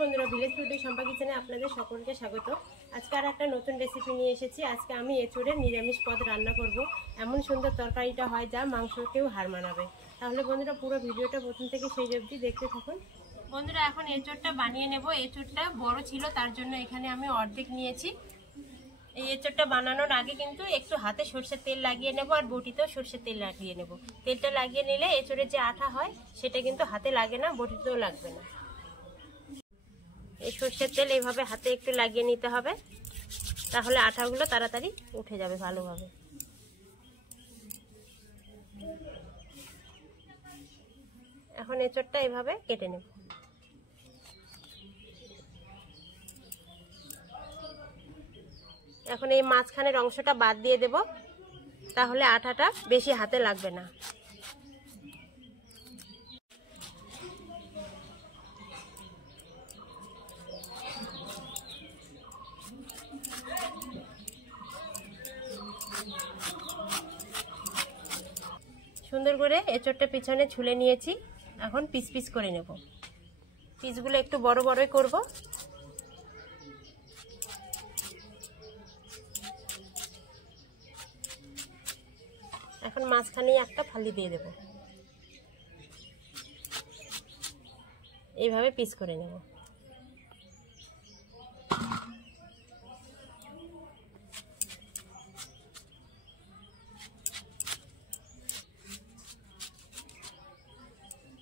বন্ধুরা, village food Shampa কিচেনে আপনাদের সকলকে স্বাগত। আজকে আর একটা নতুন রেসিপি নিয়ে এসেছি। আজকে আমি এঁচোড়ের নিরামিষ পদ রান্না করব। এমন সুন্দর তরকারিটা হয় যা মাংসকেও হার মানাবে। তাহলে বন্ধুরা পুরো ভিডিওটা প্রথম থেকে সেই অবধি দেখতে থাকুন। বন্ধুরা, এখন এঁচোড়টা বানিয়ে নেব। এঁচোড়টা বড় ছিল, তার জন্য এখানে আমি অর্ধেক নিয়েছি। এই এঁচোড়টা বানানোর আগে কিন্তু একটু হাতে সরষের তেল লাগিয়ে নেব, আর বটিতেও সরষের তেল লাগিয়ে নেব। তেলটা লাগিয়ে নিলে এঁচোড়ের যে আঠা হয় সেটা কিন্তু হাতে লাগে না, বটিতেও লাগবে না। এই সরষের তেল এইভাবে হাতে একটু লাগিয়ে নিতে হবে, তাহলে আঠাগুলো তাড়াতাড়ি উঠে যাবে ভালোভাবে। এখন এঁচোড়টা এইভাবে কেটে নেব। এখন এই মাঝখানের অংশটা বাদ দিয়ে দেব, তাহলে আঠাটা বেশি হাতে লাগবে না। সুন্দর করে এঁচোড়টা পিছনে ছুলে নিয়েছি। এখন পিস পিস করে নেব। পিসগুলো একটু বড় বড়ই করব। এখন মাঝখানে একটা ফালি দিয়ে দেব। এইভাবে পিস করে নেব।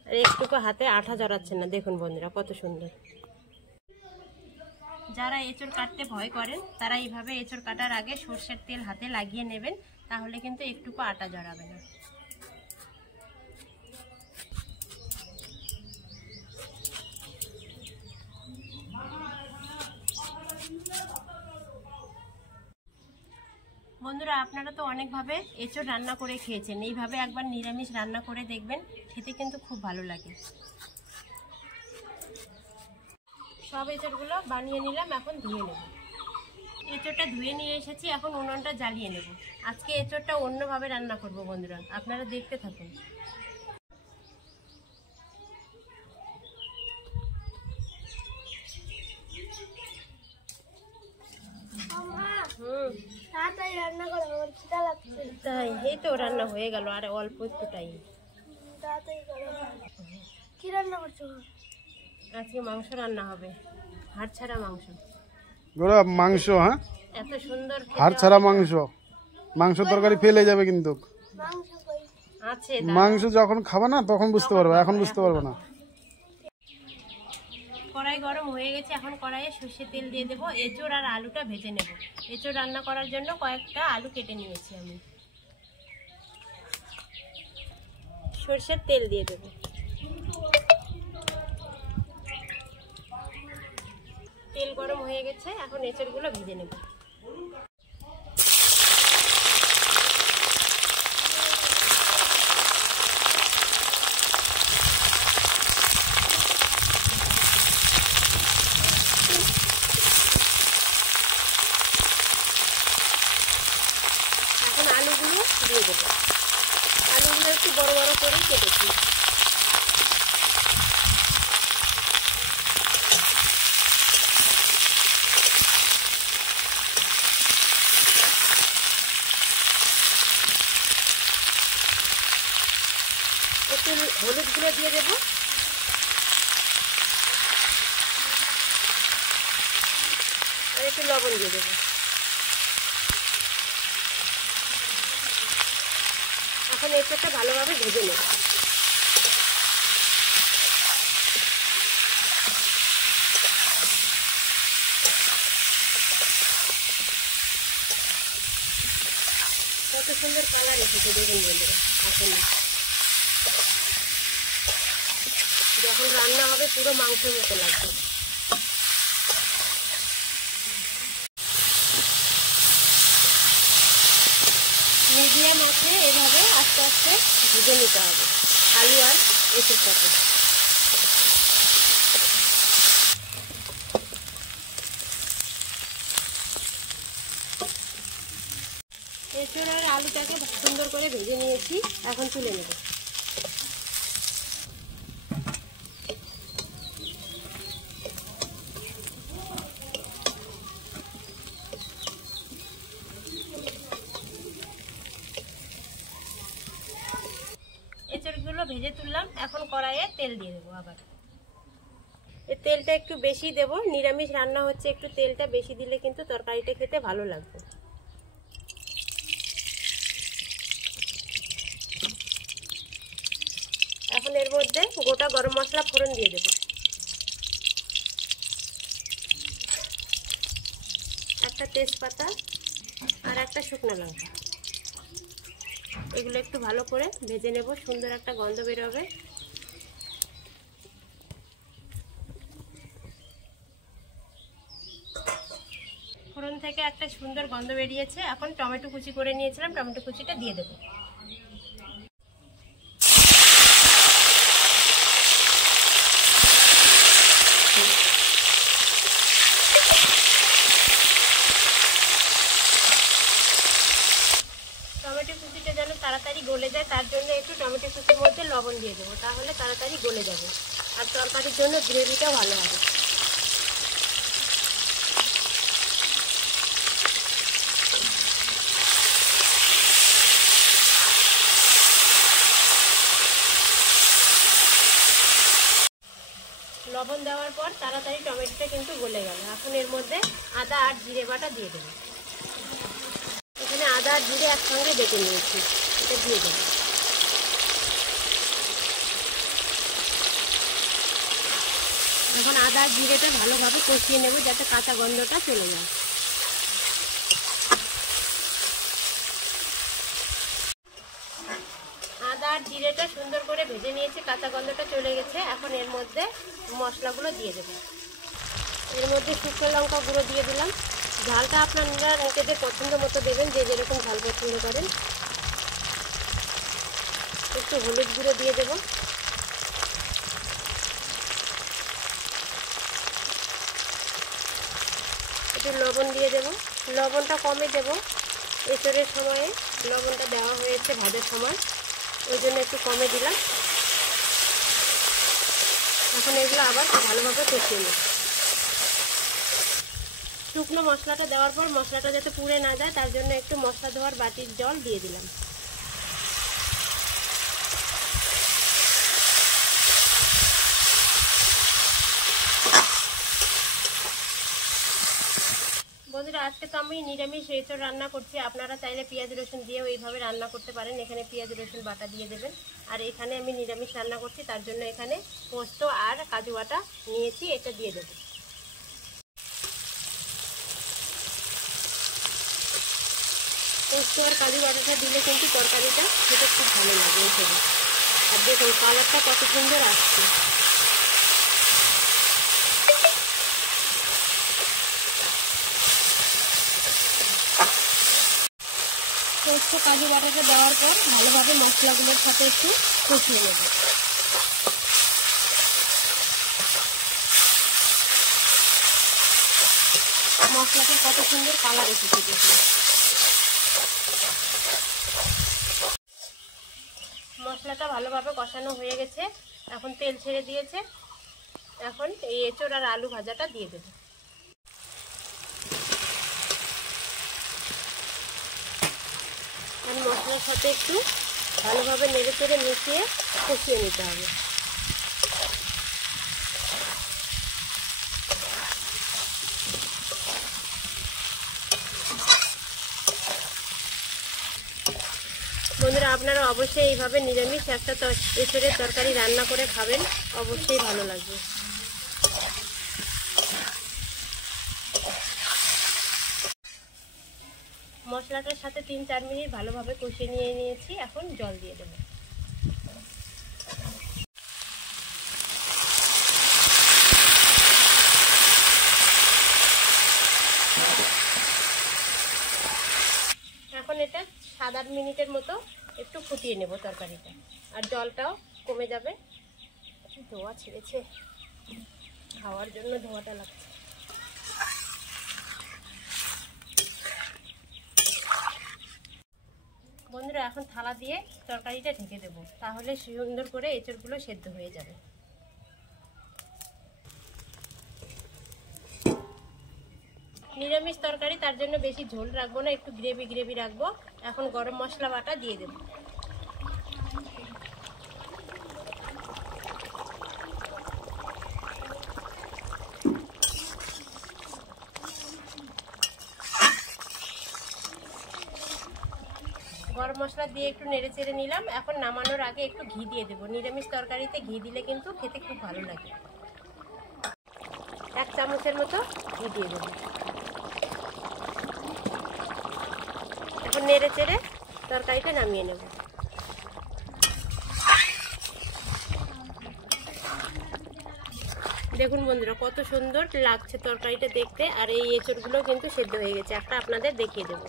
আর একটুকু হাতে আঠা জড়াচ্ছে না, দেখুন বন্ধুরা কত সুন্দর। যারা এঁচোড় কাটতে ভয় করেন তারা এইভাবে এঁচোড় কাটার আগে সরষের তেল হাতে লাগিয়ে নেবেন, তাহলে কিন্তু একটুকু আটা জড়াবে না। বন্ধুরা, আপনারা তো অনেকভাবে এঁচোড় রান্না করে খেয়েছেন। এইভাবে একবার নিরামিষ রান্না করে দেখবেন, খেতে কিন্তু খুব ভালো লাগে। সব এঁচোড়গুলো বানিয়ে নিলাম, এখন ধুয়ে নেব। এঁচোড়টা ধুয়ে নিয়ে এসেছি, এখন উনুনটা জ্বালিয়ে নেব। আজকে এঁচোড়টা অন্যভাবে রান্না করব বন্ধুরা, আপনারা দেখতে থাকুন। তাই এই তো রান্না হয়ে গেল, আর অল্প একটু টাইম। কি রান্না করছো? আজকে মাংস রান্না হবে, হাড় ছাড়া মাংস। মাংস? হ্যাঁ, এত সুন্দর হাড় ছাড়া মাংস। মাংস তরকারি ফেলে যাবে কিন্তু। আছে, মাংস যখন খাবে না তখন বুঝতে পারবে, এখন বুঝতে পারবে না। কড়াই গরম হয়ে গেছে, এখন কড়াইয়ে সর্ষের তেল দিয়ে দেবো। এঁচোড় আর আলুটা ভেজে নেব। এঁচোড় রান্না করার জন্য কয়েকটা আলু কেটে নিয়েছি আমি। সর্ষের তেল দিয়ে দেব। তেল গরম হয়ে গেছে, এখন এঁচোড়গুলো ভেজে নেব। এখন আলুগুলো দিয়ে দেবো। আলুগুলো একটু বড় বড় করে কেটেছি। একটু হলুদ গুঁড়ো দিয়ে দেবো। আর একটু লবণ দিয়ে দেবো। এখন এঁচোড়টা ভালোভাবে ভেজে নেব। কত সুন্দর কালার এসেছে দেখুন বন্ধুরা। এখন যখন রান্না হবে পুরো মাংসের মতো লাগবে। মিডিয়াম আছে, এভাবে আস্তে আস্তে ভেজে নিতে হবে আলু আর এঁচোড়টাকে। এঁচোড় আর আলুটাকে সুন্দর করে ভেজে নিয়েছি, এখন তুলে নেব। ভেজে তুললাম। এখন কড়াইয়ে তেল দিয়ে দেবো। আবার এই তেলটা একটু বেশি দেব, নিরামিষ রান্না হচ্ছে, একটু তেলটা বেশি দিলে কিন্তু তরকারিটা খেতে ভালো লাগবে। এখন এর মধ্যে গোটা গরম মশলা ফোড়ন দিয়ে দেব, একটা তেজপাতা আর একটা শুকনো লঙ্কা। এগুলো একটু ভালো করে ভেজে নেব, সুন্দর একটা গন্ধ বেরোবে। ফোড়ন থেকে একটা সুন্দর গন্ধ বেরিয়েছে। এখন টমেটো কুচি করে নিয়েছিলাম, টমেটো কুচিটা দিয়ে দেব। টমেটো কুচিটা যেন তাড়াতাড়ি গলে যায় তার জন্য একটু টমেটো কুচির মধ্যে লবণ দিয়ে দেবো, তাহলে তাড়াতাড়ি গলে যাবে আর তরকারির জন্য গ্রেভিটা ভালো হবে। লবণ দেওয়ার পর তাড়াতাড়ি টমেটোটা কিন্তু গলে গেল। এখন এর মধ্যে আদা আর জিরে বাটা দিয়ে দেবো। এখানে আদা আর জিরে একসঙ্গে বেটে নিয়েছি, এটা দিয়ে দেবো। এখন আদা আর জিরেটা ভালোভাবে কষিয়ে নেব যাতে কাঁচা গন্ধটা চলে যায়। আদা আর জিরেটা সুন্দর করে ভেজে নিয়েছি, কাঁচা গন্ধটা চলে গেছে। এখন এর মধ্যে মশলাগুলো দিয়ে দেবো। এর মধ্যে শুকনো লঙ্কা গুঁড়ো দিয়ে দিলাম। ঝালটা আপনারা নিজেদের পছন্দ মতো দেবেন, যে যেরকম ঝাল পছন্দ করেন। একটু হলুদ গুঁড়ো দিয়ে দেব, একটু লবণ দিয়ে দেব। লবণটা কমে দেব, এঁচড়ের সময়ে লবণটা দেওয়া হয়েছে ভাজার সময়, ওই জন্য একটু কমে দিলাম। এখন এগুলো আবার ভালোভাবে কষিয়ে নেব। শুকনো মশলাটা দেওয়ার পর মশলাটা যাতে পুড়ে না যায় তার জন্য একটু মশলা ধোয়ার বাটির জল দিয়ে দিলাম। বন্ধুরা, আজকে তো আমি নিরামিষ এঁচড় রান্না করছি। আপনারা চাইলে পেঁয়াজ রসুন দিয়েও এইভাবে রান্না করতে পারেন। এখানে পেঁয়াজ রসুন বাটা দিয়ে দেবেন। আর এখানে আমি নিরামিষ রান্না করছি তার জন্য এখানে পোস্ত আর কাজু বাটা নিয়েছি, এটা দিয়ে দেবো। পোস্ত আর কাজু বাটাটা দিলে কিন্তু তরকারিটা খেতে খুব ভালো লাগে এঁচড়ে। আর দেখুন কালারটা কত সুন্দর আসছে। পোস্ত কাজু বাটাটা দেওয়ার পর ভালোভাবে মশলাগুলোর সাথে একটু কষিয়ে নেব। মশলাটা কত সুন্দর কালার এসেছে দেখুন। মশলাটা ভালোভাবে কষানো হয়ে গেছে, এখন তেল ছেড়ে দিয়েছে। এখন এই এঁচড় আর আলু ভাজাটা দিয়ে দেবো। মশলার সাথে একটু ভালোভাবে নেড়ে চেড়ে মিশিয়ে কষিয়ে নিতে হবে। বন্ধুরা, আপনারা অবশ্যই এইভাবে নিরামিষ একটা এঁচড়ের তরকারি রান্না করে খাবেন, অবশ্যই ভালো লাগবে। মশলাটার সাথে 3-4 মিনিট ভালোভাবে কষিয়ে নিয়েছি। এখন জল দিয়ে দেব। এখন এটা 7-8 মিনিটের মতো একটু ফুটিয়ে নেব তরকারিটা, আর জলটাও কমে যাবে। ধোয়া ছেড়েছে, খাওয়ার জন্য ধোয়াটা লাগছে। বন্ধুরা, এখন থালা দিয়ে তরকারিটা ঢেকে দেবো, তাহলে সুন্দর করে এঁচড়গুলো সেদ্ধ হয়ে যাবে। নিরামিষ তরকারি, তার জন্য বেশি ঝোল রাখবো না, একটু গ্রেভি গ্রেভি রাখবো। এখন গরম মশলা বাটা দিয়ে দেবো। গরম মশলা দিয়ে একটু নেড়ে চেড়ে নিলাম। এখন নামানোর আগে একটু ঘি দিয়ে দেবো। নিরামিষ তরকারিতে ঘি দিলে কিন্তু খেতে খুব ভালো লাগে। 1 চামচের মতো ঘি দিয়ে দেবো। এখন নেড়ে চেড়ে তরকারিটা নামিয়ে নেব। দেখুন বন্ধুরা কত সুন্দর লাগছে তরকারিটা দেখতে। আর এই এঁচড়গুলো কিন্তু সেদ্ধ হয়ে গেছে। একটা আপনাদের দেখিয়ে দেবো।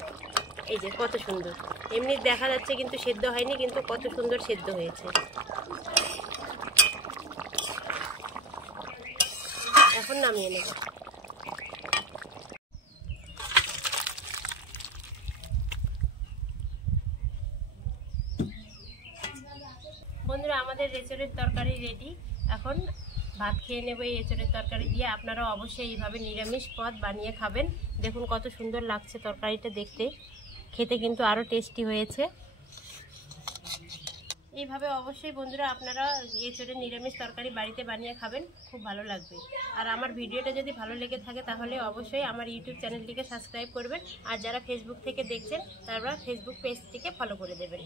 এই যে কত সুন্দর, এমনি দেখা যাচ্ছে কিন্তু সেদ্ধ হয়নি, কিন্তু কত সুন্দর সেদ্ধ হয়েছে। এখন নামিয়ে নেব। বন্ধুরা আমাদের এঁচড়ের তরকারি রেডি। এখন ভাত খেয়ে নেব এই এঁচড়ের তরকারি দিয়ে। আপনারাও অবশ্যই এইভাবে নিরামিষ পদ বানিয়ে খাবেন। দেখুন কত সুন্দর লাগছে তরকারিটা দেখতে, খেতে কিন্তু আরও টেস্টি হয়েছে। এইভাবে অবশ্যই বন্ধুরা আপনারা এঁচড়ের নিরামিষ তরকারি বাড়িতে বানিয়ে খাবেন, খুব ভালো লাগবে। আর আমার ভিডিওটা যদি ভালো লেগে থাকে তাহলে অবশ্যই আমার ইউটিউব চ্যানেলটিকে সাবস্ক্রাইব করবেন। আর যারা ফেসবুক থেকে দেখছেন তারা ফেসবুক পেজটিকে ফলো করে দেবেন।